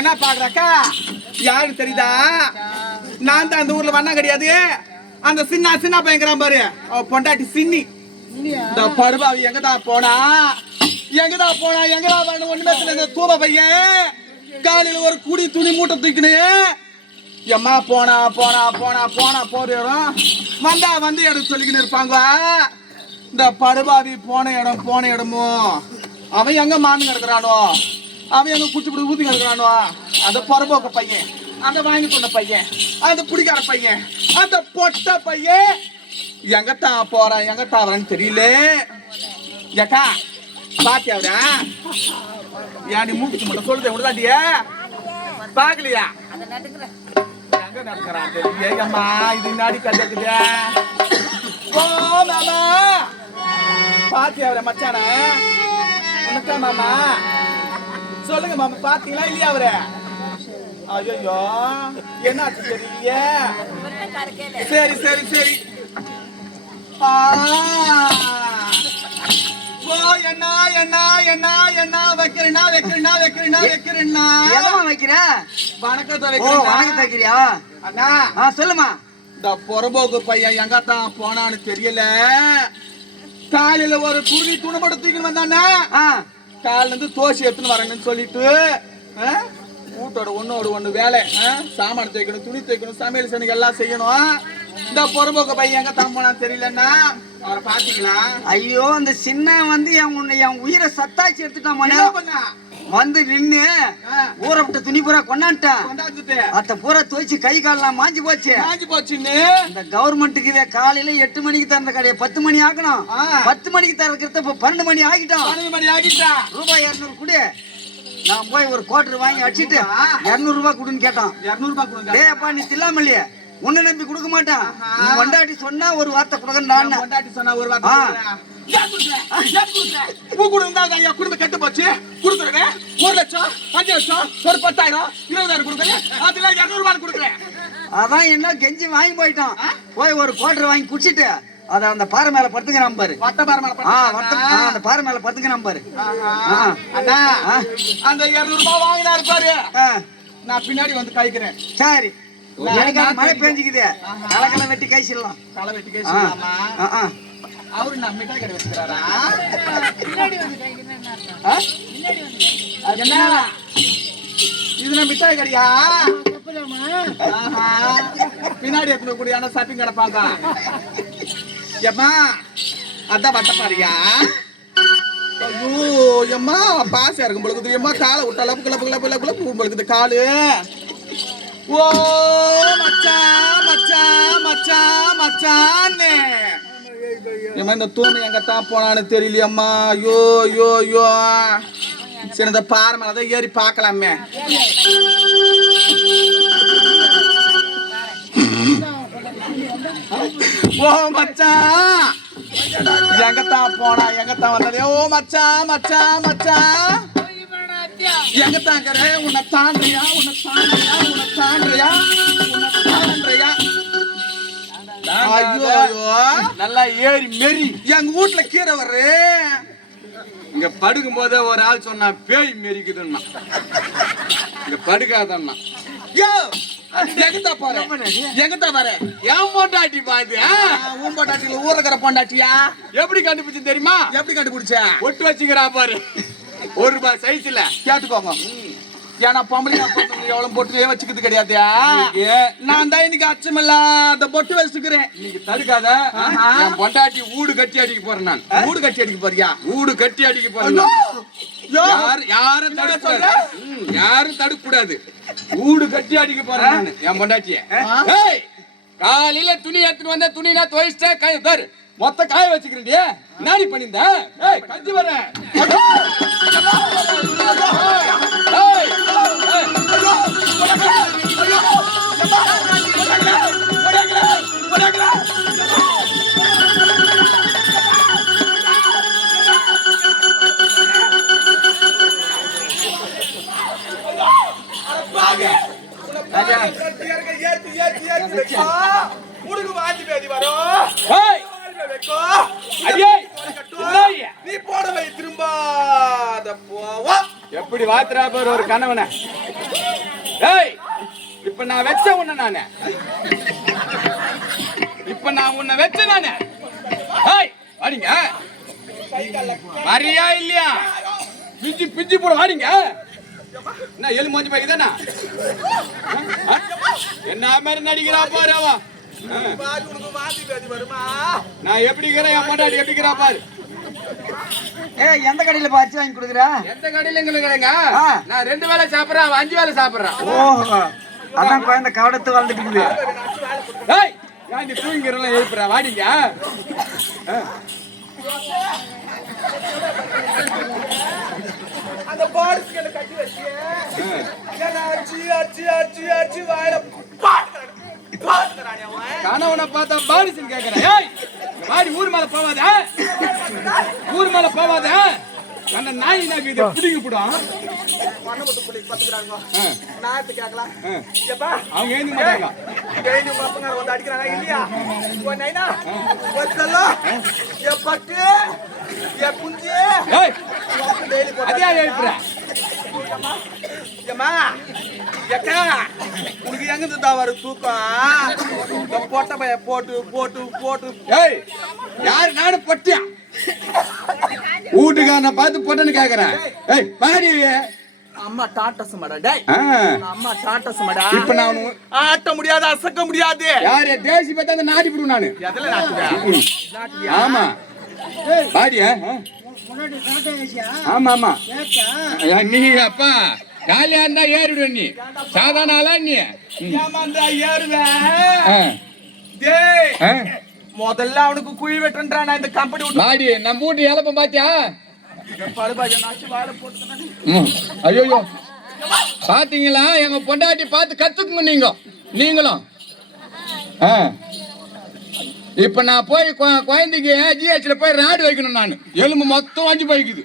என்ன பாக்குறாக்கா யாருக்கு தெரியுதா? நான் தான் அந்த ஊர்ல வண்ணா கிடையாது. அந்த சின்ன பையன் பாரு, பொண்டாட்டி சின்னி. இந்த படுபாவி எங்கதான் போனா ஒண்ணுமே தெரியல. தூப பையன் காலையில ஒரு குடி துணி மூட்டை தூக்கினேன். எம்மா போனா போறோம் வந்தா வந்து எடுத்து சொல்லிக்கின்னு இருப்பாங்க. இந்த படுபாவி போன இடமோ அவன் எங்க மாண்டு கிடக்குறானோ, அவன் எங்க குச்சிப்பிடி ஊத்தி கிடக்குறானோ, அந்த பொறம்போக்க பையன், அந்த வாங்கி கொண்ட பையன், அந்த புடிக்கார பையன், அந்த பொட்ட பையன் எங்கத்தான் போறான் எங்கத்தான் வரான்னு தெரியல. ஏக்கா பாத்தியாவிடா? ஏன் நீ மூக்குச்சு மட்டும் சொல்லுது விடுதாண்டிய பாக்கலையா? எங்க நடக்கிறான் தெரியம்மா. இது நாடி கத்துக்குதே. ஓ மாமா பாத்தியாவிட மச்சான உனக்கா மாமா? சொல்லுங்க மாமா, பாத்தீங்களா இல்லையா அவர? ஐயோ என்னாச்சு தெரியலையே. சரி ஓ என்ன வைக்கிறேன்னா வணக்கத்தை வைக்கிறியா அண்ணா? சொல்லுமா. இந்த பொறம்போக்கு பையன் எங்கத்தான் போனான்னு தெரியல. காலையில ஒரு குருவி துணப்பட தூக்கின்னு வந்தானா, காலில இருந்து தோசி எடுத்துன்னு வரேன்னு சொல்லிட்டு வீட்டோட ஒண்ணு வேலை, சாமான தைக்கணும், துணி தைக்கணும், சமையல் சனிக்கு எல்லாம் செய்யணும். இந்த பொறம்போக்கு பையன் எங்க தான் போனான்னு தெரியலன்னா அவரை பாத்தீங்களா? ஐயோ அந்த சின்ன வந்து என் உயிரை சத்தாச்சு எடுத்துட்டான். வந்து நின்னு ஊரை விட்ட துணி பூரா கொண்டாந்துட்டு அத்த பூரா துவைச்சு கை காலெல்லாம் மாஞ்சி போச்சுன்னு இந்த கவர்மெண்ட்டுக்கு இதை காலையில 8 மணிக்கு திறந்த கடையை 10 மணி ஆக்கணும். 10 மணிக்கு திறக்கிறத இப்ப 12 மணி ஆகிட்டோம். ரூபாய் 200 கொடு. நான் போய் ஒரு குவார்டர் வாங்கி அடிச்சுட்டு 200 ரூபாய் கொடுன்னு கேட்டான். 200 ரூபாய் கொடுங்க. டேப்பா நீ தில்லாமல்லையே, உன்னை நம்பி கொடுக்க மாட்டான். கொண்டாட்டி சொன்னா ஒரு வார்த்தை கொடுக்கணும். கொண்டாட்டி சொன்னா ஒரு வார்த்தை குடும்ப கெட்டு போச்சு. கொடுக்குறேன் 1 லட்சம் 5 லட்சம் ஒரு 10,000 20,000 கொடுக்குறேன். அதுல 200 ரூபாய் கொடுக்குறேன். அதான் என்ன கெஞ்சி வாங்கி போயிட்டான். போய் ஒரு குவார்டர் வாங்கி குடிச்சிட்டு அத அந்த பாறை மேல படுத்துக்கிறான் பாரு. அந்த பாறை மேல படுத்துக்கிறான் பாரு. அந்த 200 ரூபாய் வாங்கினாரு பாரு. நான் பின்னாடி வந்து காய்க்கிறேன். சரி மழை பெஞ்சுக்குது. களை வெட்டி கைசிடலாம். களை வெட்டி கைசிடலாமா? அவரு நான் மிட்டாய் கடை வச்சுக்கிறாரா? என்ன இதுல மிட்டாய் கடையா? பின்னாடி எடுத்துக்க கூடிய ஷாப்பிங் கடை பாங்க. எம்மா அதான் வட்ட பாரியா? ஐயோ எம்மா பாசையா இருக்கும் பொழுது எம்மா காலை விட்டா லப்பு பூ பொழுது காலு. ஓ மச்சான் இந்த தூணு எங்கத்தான் போனான்னு தெரியலையம்மா. ஐயோ சரி இந்த பாறை மேலதான் ஏறி பார்க்கலாமே. ஓ மச்சான் எங்கத்தான் போனா எங்கத்தான் வந்ததே? ஓ மச்சான் எங்கத்தான் உன்னை தாண்டியா ஐயோ நல்லா ஏறி மெரி. எங்க வீட்டுல கீரை வர்ற இங்க படுக்கும் போதே ஒரு ஆள் சொன்னா பேய் மெரிக்குதுன்னா இங்க படுக்காதன்னா. எங்கத்தா பாரு என் பொண்டாட்டி பாது. உன் பொண்டாட்டில ஊரக்கிற பொண்டாட்டியா? எப்படி கண்டுபிடிச்சு தெரியுமா? எப்படி கண்டுபிடிச்ச? ஒட்டு வச்சுக்கிறா பாரு 1 ரூபாய் சைஸ்ல. கேட்டுக்கோங்க. ஏன்னா பொம்பளை எவ்வளவு பொட்டு வச்சுக்கிறது கிடையாது. நான் தான் இன்னைக்கு அச்சமில்லாத பொட்டு வச்சுக்கிறேன். இன்னைக்கு தடுக்காத. என் பொண்டாட்டி ஊடு கட்டி அடிக்க போறேன். நான் ஊடு கட்டி அடிக்க போறியா? ஊடு கட்டி அடிக்க போறேன். யாரும் தடுக்க கூடாது. ஊடு கட்டி அடிக்க போறேன் என் பொண்டாட்டிய. காலையில துணி எடுத்துட்டு வந்த துணினா துவைச்சிட்டேன். கை பாரு மொத்த காய வச்சுக்கிறேன். நாடி பண்ணிருந்த கஞ்சி வரேன். நீ போடவை திரும்பாத போவா. எப்படி வாத்துறா பாரு ஒரு கணவனை. ஏய் இப்ப நான் வச்ச உன்ன நானே இப்ப நான் உன்னை வச்ச நானே ஏய் வாடிங்க வரியா இல்லையா பிஞ்சு பிஞ்சு போட வாடிங்க என்ன எலு மஞ்சு பாக்கி தானே என்ன மாதிரி நடிக்கிறா பாரு அவ நான் எப்படி இருக்கிறேன் என் பொண்டாட்டி எப்படி இருக்கிறா பாரு எந்த கடையில பறிச்சு வாங்கி கொடுக்குறா? எந்த கடையில எங்களுக்கு நான் 2 வேளை சாப்பிடுறேன், 5 வேளை சாப்பிடுறேன். ஓஹோ, அதான் குழந்தை கவடத்து வளர்ந்துட்டு ஏய் நான் இந்த தூங்கிறலாம் எழுப்புறேன் வாடிங்க. அந்த பாரிஸ்களை கட்டி வச்சு அடிச்சு அடிச்சு அடிச்சு அடிச்சு வாயில கணவனை பார்த்தா பாரிசுன்னு கேட்கிறேன். ஏய் வாடி ஊர் மேல போவாத, ஊர் மேல போவாத. அந்த நாய் நாக்கு இதை பிடிங்க போடும். அவங்க ஏந்து மாட்டாங்க, வந்து அடிக்கிறாங்க இல்லையா? அதே எழுப்புறேன். உனக்கு எங்க தான் வரும் தூக்கம்? போட்ட பைய போட்டு போட்டு போட்டு. ஏய் யாரு நானும் பொட்டியா வீட்டுக்காரனை பார்த்து பொட்டன்னு கேக்குறேன். ஏய் பாடி அம்மா டாட்டஸ் மடா. டேய் அம்மா டாட்டஸ் மடா. இப்ப நான் ஆட்ட முடியாது, அசக்க முடியாது. யாரு தேசி பத்த அந்த நாடி விடு நானு. எதல நாட்டுடா? ஆமா பாடியா? ஆமா ஆமா நீ அப்பா காலியா இருந்தா ஏறிடுவ நீ. சாதாரண ஆளா நீ? ஏமாந்தா ஏறுவேன். டேய் முதல்ல அவனுக்கு குழி வெட்டுறான் இந்த கம்பெனி மாடி. நம்ம வீட்டு இழப்ப பாத்தியா? ஐயோ பாத்தீங்களா? எங்க பொண்டாட்டி பார்த்து கத்துக்குங்க நீங்களும். இப்ப நான் போய் குழந்தைக்கு ஜிஹெச்ல போய் ராடு வைக்கணும். நான் எலும்பு மொத்தம் வாங்கி போய்க்குது.